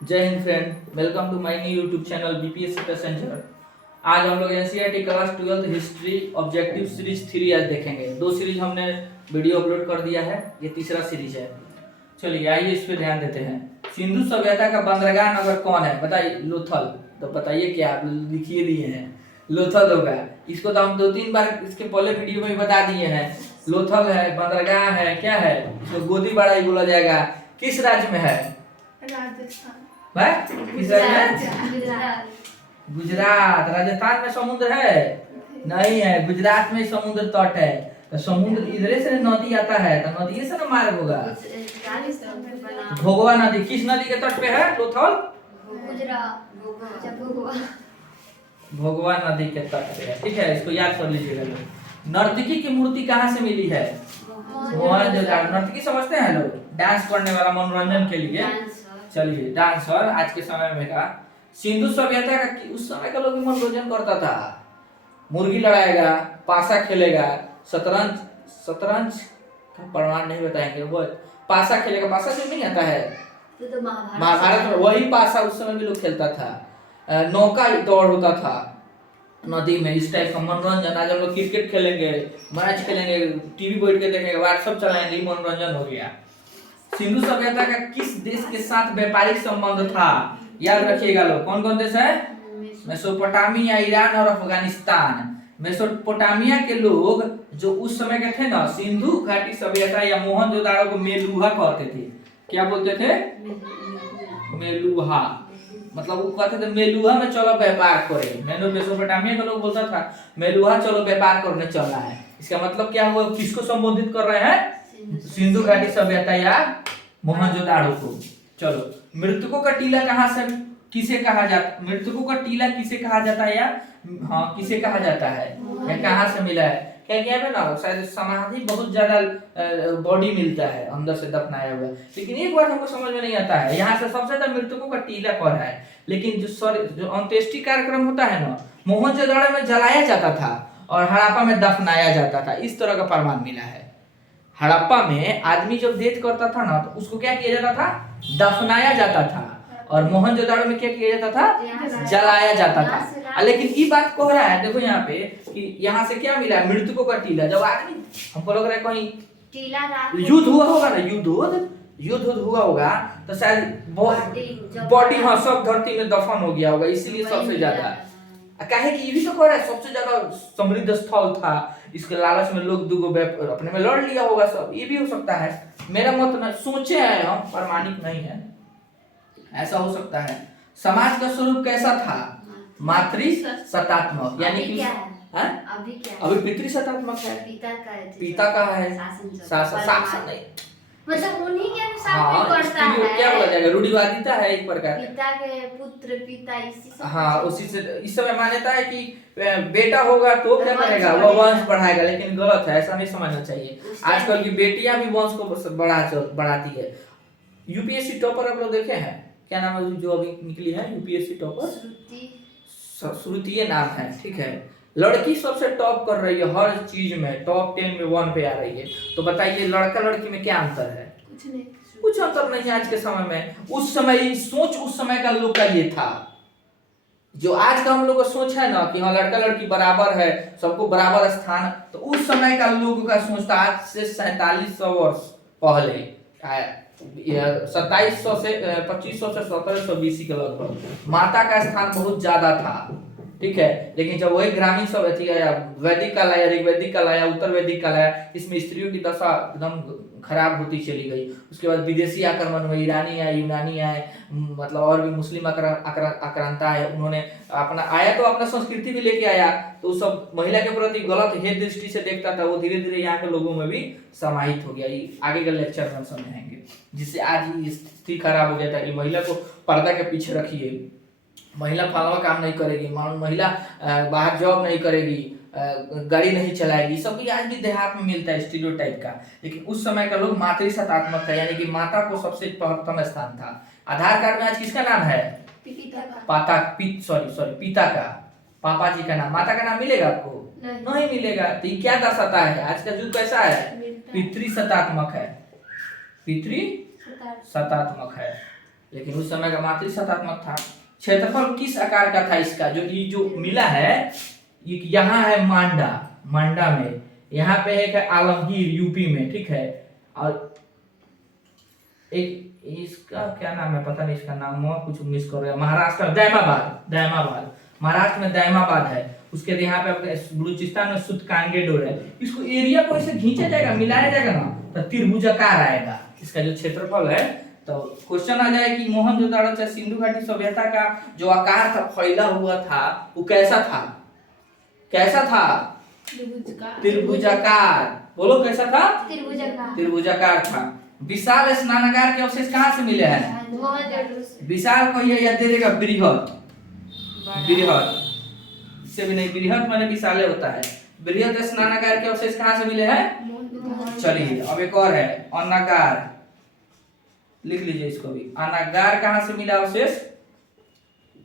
जय Hind friend, welcome to my new YouTube channel BPSC passenger. आज हम लोग NCERT class 12 history objective series 3 आज देखेंगे। 2 सीरीज हमने वीडियो अपलोड कर दिया है, ये तीसरा सीरीज है। चलिए आइए इस पे ध्यान देते हैं। सिंधु सभ्यता का बंदरगाह नगर कौन है? बताइए। लोथल। तो बताइए क्या आप लिखिए दिए हैं, लोथल होगा। इसको तो हम 2-3 बार इसके पहले वीडियो में बता दिए हैं। लोथल है, बंदरगाह है, क्या है, इसको गोदीबाड़ा ही बोला जाएगा। किस राज्य में है? राजस्थान। किस राज्य में? गुजरात। राजस्थान में समुद्र है? नहीं है, गुजरात में समुद्र तट है। तो समुद्र इधर से नदी आता है, तो नदी से ना मार्ग होगा। भोगवा नदी किस नदी के तट पे है? लोथल भोगवा नदी के तट पे है। ठीक है, इसको याद कर लीजिएगा। नर्तकी की मूर्ति कहाँ से मिली है? मोहनजोदड़ो। नर्तकी समझते हैं लोग? डांस करने वाला, मनोरंजन के लिए। चलिए, डांसर आज के समय में का। सिंधु सभ्यता का उस समय का लोग मनोरंजन करता था। मुर्गी लड़ाएगा, पासा खेलेगा, शतरंज शतरंज का प्रमाण नहीं बताएंगे, वो पासा खेलेगा। पासा जो नहीं आता है तो महाभारत में, वही पासा उस समय भी लोग खेलता था। नौका दौड़ होता था नदी में। इस टाइप का मनोरंजन। आज हम लोग क्रिकेट खेलेंगे, मैच खेलेंगे, टीवी बैठ के देखेंगे, व्हाट्सएप चलाएंगे, मनोरंजन हो गया। सिंधु सभ्यता का किस देश के साथ व्यापारिक संबंध था? याद रखिएगा लोग। कौन कौन देश है? मेसोपोटामिया, ईरान और अफगानिस्तान। मेसोपोटामिया के लोग जो उस समय के थे ना, सिंधु घाटी सभ्यता या मोहनजोदाड़ो को मेलुहा कहते थे। क्या बोलते थे? मेलुहा। मतलब वो कहते थे मेलुहा में चलो व्यापार करें। मेसोपोटामिया के लोग बोलता था मेलुहा चलो व्यापार करने चलना है। इसका मतलब क्या हुआ? किसको संबोधित कर रहे हैं? सिंधु घाटी सभ्यता या मोहनजोदाड़ो को। चलो, मृतकों का टीला कहाँ से किसे कहा जाता? मृतकों का टीला किसे कहा जाता है, या किसे कहा जाता है, या कहाँ से मिला है? क्या क्या है ना, शायद समाधि बहुत ज्यादा बॉडी मिलता है अंदर से दफनाया हुआ। लेकिन एक बात हमको समझ में नहीं आता है, यहाँ से सबसे ज्यादा मृतकों का टीला कौन है? लेकिन जो अंत्येष्टि कार्यक्रम होता है ना, मोहनजोदाड़ो में जलाया जाता था और हड़प्पा में दफनाया जाता था। इस तरह का प्रमाण मिला है। हड़प्पा में आदमी जब डेथ करता था ना, तो उसको क्या किया जाता था? दफनाया जाता था। और मोहनजोदाड़ो में क्या किया जाता था? जलाया जाता था। लेकिन ये बात कह रहा है, देखो यहाँ पे कि यहाँ से क्या मिला? मृतकों का टीला। जब आदमी, हमको लग रहा है कहीं युद्ध हुआ होगा ना, युद्ध हुआ होगा, तो शायद बॉडी, हाँ, सब धरती में दफन हो गया होगा, इसीलिए सबसे ज्यादा। काहे कि ये भी तो कह रहा है सबसे ज्यादा समृद्ध स्थल था। इसके लालच में लोग दुगो अपने में लड़ लिया होगा सब। ये भी हो सकता है, मेरा मत न सोचे हैं हम, प्रमाणिक नहीं है, ऐसा हो सकता है। समाज का स्वरूप कैसा था? मातृ सत्तात्मक, यानी कि अभी पितृ सत्तात्मक है। पिता का है, शासन नहीं, मतलब उन्हीं के अनुसार हाँ, करता है। क्या बोला जाएगा? रूढ़िवादिता है एक प्रकार। पिता के पुत्र, पिता इसी से। हाँ, उसी से इस समय मान्यता है कि बेटा होगा तो क्या करेगा? वो वंश बढ़ाएगा। लेकिन गलत है, ऐसा नहीं समझना चाहिए। आजकल की बेटियां भी वंश को बढ़ाती है। यूपीएससी टॉपर आप लोग देखे हैं? क्या नाम है जो अभी निकली है यूपीएससी टॉपर? श्रुति नाम है। ठीक है, लड़की सबसे टॉप कर रही है हर चीज में, टॉप 10 में 1 पे आ रही है। तो बताइए लड़का लड़की में क्या अंतर है? कुछ अंतर नहीं है आज के समय में। उस समय सोच उस समय का लोग का ये था। जो आज का हम लोग का सोच है ना कि हाँ लड़का लड़की बराबर है, सबको बराबर स्थान, तो उस समय का लोग का सोच था। आज से 4700 वर्ष पहले, 2700 से 2500 से 1700 बीसी के लगभग माता का स्थान बहुत ज्यादा था। ठीक है, लेकिन जब वही ग्रामीण सब आया, वैदिक काल आया, ऋग्वैदिक काल आया, उत्तर वैदिक काल आया, इसमें स्त्रियों की दशा एकदम खराब होती चली गई। उसके बाद विदेशी आक्रमण हुए, ईरानी आए, यूनानी आए, मतलब और भी मुस्लिम आक्रांता है। उन्होंने अपना आया तो अपना संस्कृति भी लेके आया, तो सब महिला के प्रति गलत हेय दृष्टि से देखता था। वो धीरे धीरे यहाँ के लोगों में भी समाहित हो गया। ये आगे के लेक्चर में हम समझाएंगे, जिससे आज ये स्थिति खराब हो गया था कि महिला को पर्दा के पीछे रखिए, महिला फलाना काम नहीं करेगी, महिला बाहर जॉब नहीं करेगी, गाड़ी नहीं चलाएगी। सब भी आज भी देहात में मिलता है स्टीरियोटाइप का। लेकिन उस समय का लोग मातृ सत्तात्मक था, यानी कि माता को सबसे प्रथम स्थान था। आधार कार्ड में आज किसका नाम है? पिता का, पापा जी का नाम। माता का नाम मिलेगा आपको? नहीं मिलेगा। तो ये क्या दर्शाता है? आज का युग कैसा है? पितृ सत्तात्मक है, पितृ सत्तात्मक है। लेकिन उस समय का मातृशतात्मक था। क्षेत्रफल किस आकार का था इसका, जो ये जो मिला है, यहाँ है मांडा, मांडा में, यहाँ पे एक है आलमगीर यूपी में, ठीक है, और एक इसका क्या नाम है पता नहीं, इसका नाम कुछ मिस कर रहा है, महाराष्ट्र दैमाबाद, दैमाबाद महाराष्ट्र में दैमाबाद है। उसके यहाँ पे बलूचिस्तान में सुतकांगेडोर है। इसको एरिया को ऐसे खींचा जाएगा, मिलाया जाएगा ना, तो त्रिभुजाकार आएगा इसका जो क्षेत्रफल है। तो क्वेश्चन आ जाए कि मोहनजोदड़ो चाहे सिंधु घाटी सभ्यता का जो आकार था, फैला हुआ था, वो कैसा था, कैसा था, त्रिभुजाकार। बोलो कैसा था, त्रिभुजाकार था। विशाल स्नानागार के अवशेष कहाँ से मिले हैं, विशाल को ये याद देगा, बृहद, बृहद से भी नहीं, बृहद माने विशाल होता है। बृहद स्नानागार के अवशेष कहाँ से मिले हैं। चलिए अब एक और है अनागार, लिख लीजिए इसको भी, अनागार कहाँ से मिला अवशेष,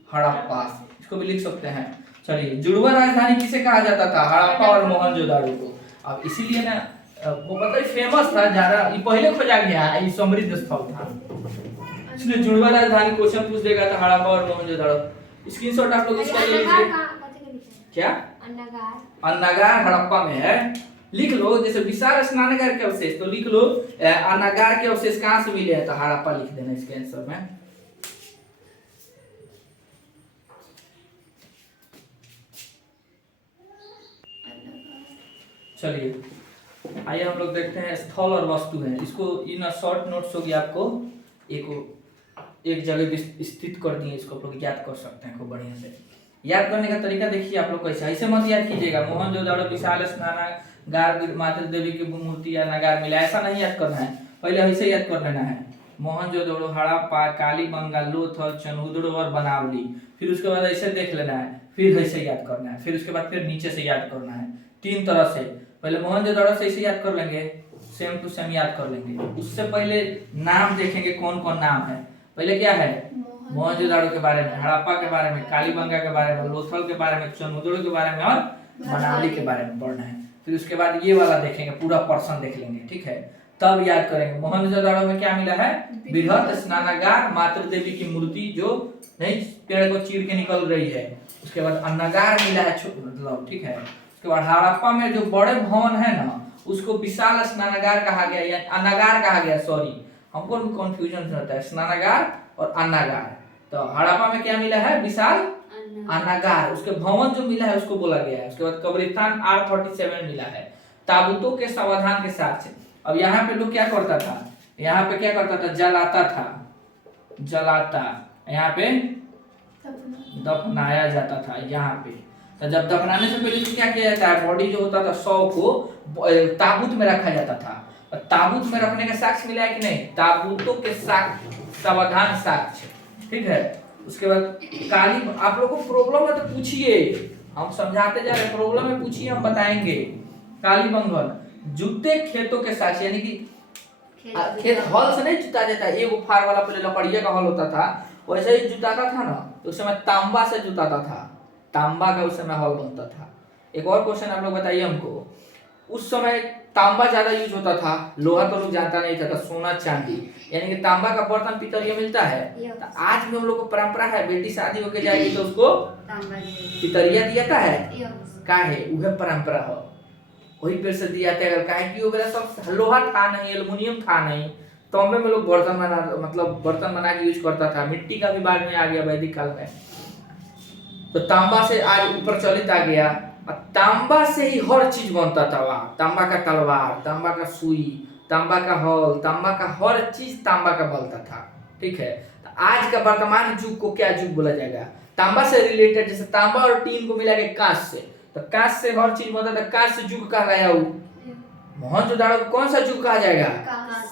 हड़प्पा, इसको भी लिख सकते हैं। चलिए जुड़वा राजधानी किसे कहा जाता था, हड़प्पा और मोहनजोदड़ो को। अब इसीलिए ना वो पता है फेमस था ज्यादा, ये पहले खोजा गया, ये समृद्ध स्थल था, इसलिए जुड़वा राजधानी क्वेश्चन पूछ देगा तो हड़प्पा और मोहनजोदड़ो। स्क्रीनशॉट आप लोग इसका ले लीजिए। क्या अन्नागार हड़प्पा में है, लिख लो। जैसे विशाल स्नानागार के अवशेष तो लिख लो अन्नागार के अवशेष कहाँ से मिले हैं, तो हड़प्पा लिख देना इसके आंसर में। चलिए आइए हम लोग देखते हैं स्थल और वस्तु है, इसको इन शॉर्ट नोट्स होगी आपको एक जगह स्थित कर दिए, इसको आप लोग याद कर सकते हैं खूब बढ़िया से। याद करने का तरीका देखिए आप लोग कैसे, ऐसे मत याद कीजिएगा मोहनजोदड़ो विशाल स्नानागार मातृ देवी की मूर्ति या नगार मिला, ऐसा नहीं याद करना है, पहले ऐसे याद कर लेना है। मोहनजोदड़ो, हड़प्पा, कालीबंगा, लोथल, चनहुदड़ो और बनावली, फिर उसके बाद ऐसे देख लेना है, फिर ऐसे याद करना है, फिर उसके बाद फिर नीचे से याद करना है, 3 तरह से। पहले मोहनजोदड़ो से ऐसे याद कर लेंगे, सेम टू सेम याद कर लेंगे। उससे पहले नाम देखेंगे कौन कौन नाम है। पहले क्या है, मोहनजोदड़ो के बारे में, हड़प्पा के बारे में, कालीबंगा के बारे में, लोथल के बारे में, चनहुदड़ो के बारे में और बनावली के बारे में पढ़ना है। फिर उसके बाद ये वाला देखेंगे, पूरा पर्सन देख लेंगे, ठीक है, तब याद करेंगे। मोहनजोदड़ो में क्या मिला है, बृहद स्नानागार, मातृ देवी की मूर्ति जो नहीं पेड़ को चीर के निकल रही है। उसके बाद अन्नागार मिला है, मतलब ठीक है। उसके बाद हड़प्पा में जो बड़े भवन है ना, उसको विशाल स्नानागार कहा गया या अन्नागार कहा गया, सॉरी हमको कंफ्यूजन होता है स्नानागार और अन्नागार। तो हड़प्पा में क्या मिला है, विशाल अन्नागार, उसके भवन जो मिला है उसको बोला गया है। उसके बाद कब्रिस्तान R37 मिला है, ताबूतों के समाधान के साथ। अब यहाँ पे लोग क्या करता था, यहाँ पे क्या करता था, जलाता था, जलाता, यहाँ पे दफनाया जाता था। यहाँ पे तो जब दफनाने से पहले क्या किया जाता है, बॉडी जो होता था शव को ताबूत में रखा जाता था। ताबूत में रखने का साक्ष्य मिला है कि नहीं, ताबूतों के समाधान साक्ष्य, ठीक है। उसके बाद काली, आप लोगों को प्रॉब्लम है तो पूछिए, हम समझाते जा रहे, प्रॉब्लम है पूछिए, हम बताएंगे। कालीबंगन, जूते खेतों के साक्ष्य, यानी कि खेत हल से नहीं जुता जाता है, एगो फार वाला पहले लकड़िया का हल होता था, वैसे ही जुताता था ना, तो उस समय तांबा से जुताता था, तांबा का उस समय हल बनता था। एक और क्वेश्चन आप लोग बताइए हमको, उस समय तांबा ज्यादा यूज होता था, लोहा तो लोग जानता नहीं था, सोना चांदी, यानी कि तांबा का बर्तन पितरिया मिलता है। तो आज भी हम लोग को परंपरा है, बेटी शादी होके जाएगी तो उसको पितरिया दिया है, काहे उहे परंपरा हो, वही पेड़ से दिया था। अगर काहे कि वो बेरा सब लोहा था नहीं, एल्युमिनियम था नहीं, तांबे में लोग बर्तन बना, मतलब बर्तन बना के यूज करता था। मिट्टी का भी बाद में आ गया वैदिक काल में, तो तांबा से आज ऊपर चलित आ गया। तांबा से ही हर चीज बनता था वहाँ, तांबा का तलवार, तांबा का सुई, तांबा का हल, तांबा का हर चीज तांबा का बनता था, ठीक है। तो आज का वर्तमान युग को क्या युग बोला जाएगा, तांबा से रिलेटेड। जैसे तांबा और टीन को मिला के कांच से, तो कांच से हर चीज बनता था, कांच से युग कहा गया। मोहनजोदड़ो को कौन सा युग कहा जाएगा,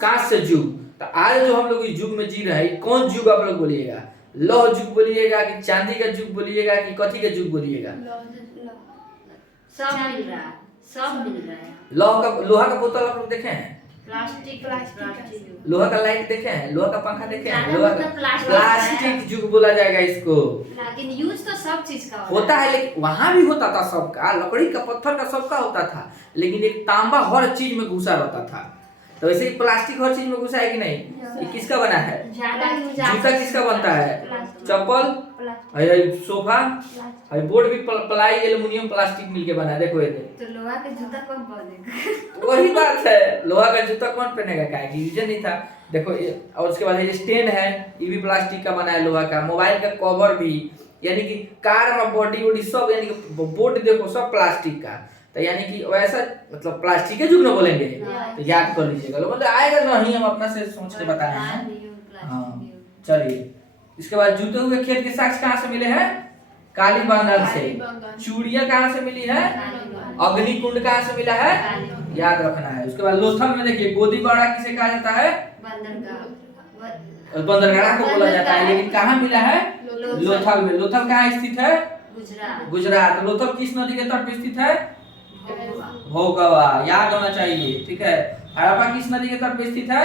कांच से युग। तो आज जो हम लोग इस युग में जी रहे हैं, कौन युग आप लोग बोलिएगा, लौह युग बोलिएगा कि चांदी का युग बोलिएगा कि कथी का युग बोलिएगा, सब मिल रहा है, सब मिल रहा है। लोहा का बोतल आप लोग देखे हैं, प्लास्टिक, लोहा का लाइट देखे हैं, लोहा का पंखा देखे हैं, लोहा का प्लास्टिक प्लास्टिक युग बोला जाएगा इसको। लेकिन यूज तो सब चीज का होता है, लेकिन वहां भी होता था सबका, लकड़ी का पत्थर का सबका होता था, लेकिन एक तांबा हर चीज में घुसा रहता था। तो वैसे ही प्लास्टिक हर चीज में घुसा है कि नहीं? ये किसका बना है? ज्यादा जूता किसका बनता है? प्लास्टिक। चप्पल, प्लास्टिक। सोफा, बोर्ड भी प्लाई एल्युमिनियम प्लास्टिक मिलके बना है। देखो ये तो लोहा का जूता कौन पहनेगा? वही बात है, लोहा का जूता कौन पहनेगा? क्या रीजन नहीं था। देखो ये, और उसके बाद ये स्टैंड है, ये भी प्लास्टिक का बना है, लोहा का। मोबाइल का कवर भी, यानी कि कार में बॉडी वॉडी सब, यानी कि बोर्ड देखो सब प्लास्टिक का। तो यानी कि वैसा मतलब प्लास्टिक के जुग में बोलेंगे तो याद कर लीजिएगा। मतलब आएगा नहीं, हम अपना से सोच के बताए हैं। हाँ चलिए, इसके बाद जूते हुए खेत के साक्ष्य कहाँ से मिले हैं? कालीबंगन से। चूड़ियां कहाँ से मिली है? अग्निकुंड कहाँ से मिला है? याद रखना है। उसके बाद लोथल में देखिए, गोदीबाड़ा किसे कहा जाता है? बंदरगाड़ा को बोला जाता है, लेकिन कहाँ मिला है? लोथल में। लोथल कहाँ स्थित है? गुजरात। लोथल किस नदी के तट पर स्थित है? भोगवा, याद होना चाहिए, ठीक है। हड़प्पा किस नदी के तट पे स्थित है?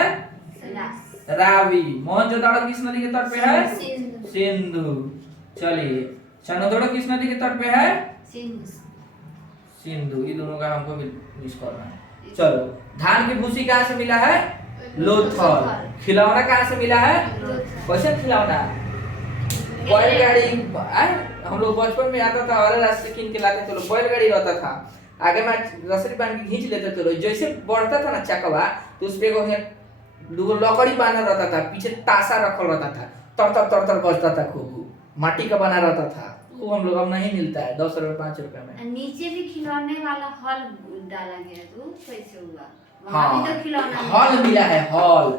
रावी। मोहनजोदड़ो किस नदी के तट पे है? सिंधु। चलिए, चनोदड़ो किस नदी के तट पे है? सिंधु। ये दोनों का हमको भी मिस करना है। चलो, धान की भूसी कहाँ से मिला है? लोथल। खिलौना कहाँ से मिला है? कैसे खिलौना? बैलगाड़ी। हम लोग बचपन में आता था, और रास्ते किन के लाते थे, बैलगाड़ी रहता था, आगे में रस्सी बांध के खींच लेते थे। जैसे बढ़ता था ना चकवा, तो उस पे दो लकड़ी बांधा रहता था, पीछे ताशा रखल रहता था, तर तर तर तर बजता था खूब, माटी का बना रहता था। वो हम लोग अब नहीं मिलता है, 10 रुपए 5 रुपए में। नीचे भी खिलौने वाला हॉल डाला गया, तो कैसे हुआ? हाँ, वहाँ भी तो खिलौना हॉल मिला है, हॉल।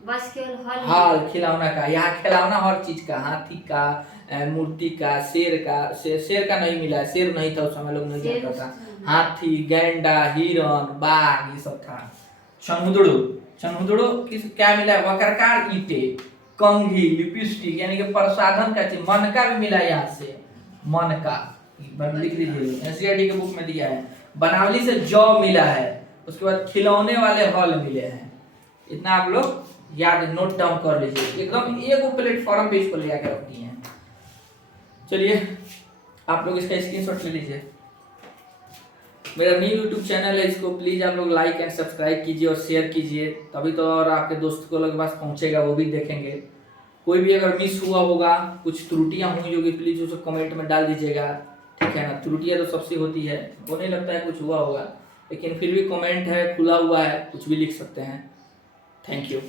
बस केवल हॉल खिलौना का। यहाँ खिलौना हर चीज का, हाथी का, मूर्ति का, शेर का। शेर का नहीं मिला है, शेर नहीं था उस समय, लोग नहीं जानता था। हाथी, गैंडा, हिरन, बाघ, ये सब था। चनहुदड़ो किस क्या मिला है? वक्रकार ईंटे, कंघी, लिपस्टिक, यानी कि प्रसाधन का चीज। मनका भी मिला है यहाँ से, मनका लिख लीजिए, एनसीईआरटी के बुक में दिया है। बनावली से जौ मिला है। उसके बाद खिलौने वाले हॉल मिले हैं। इतना आप लोग याद नोट डाउन कर लीजिए, एकदम एक प्लेटफॉर्म पे इसको ले आकर रख दिए हैं। चलिए, आप लोग इसका स्क्रीनशॉट ले लीजिए। मेरा न्यू यूट्यूब चैनल है, इसको प्लीज आप लोग लाइक एंड सब्सक्राइब कीजिए और शेयर कीजिए, तभी तो और आपके दोस्त को लोग पास पहुंचेगा, वो भी देखेंगे। कोई भी अगर मिस हुआ होगा, कुछ त्रुटियां हुई होगी, प्लीज उसे कमेंट में डाल दीजिएगा, ठीक है ना। त्रुटियां तो सबसे होती है, वो नहीं लगता है कुछ हुआ होगा, लेकिन फिर भी कमेंट है, खुला हुआ है, कुछ भी लिख सकते हैं। Thank you.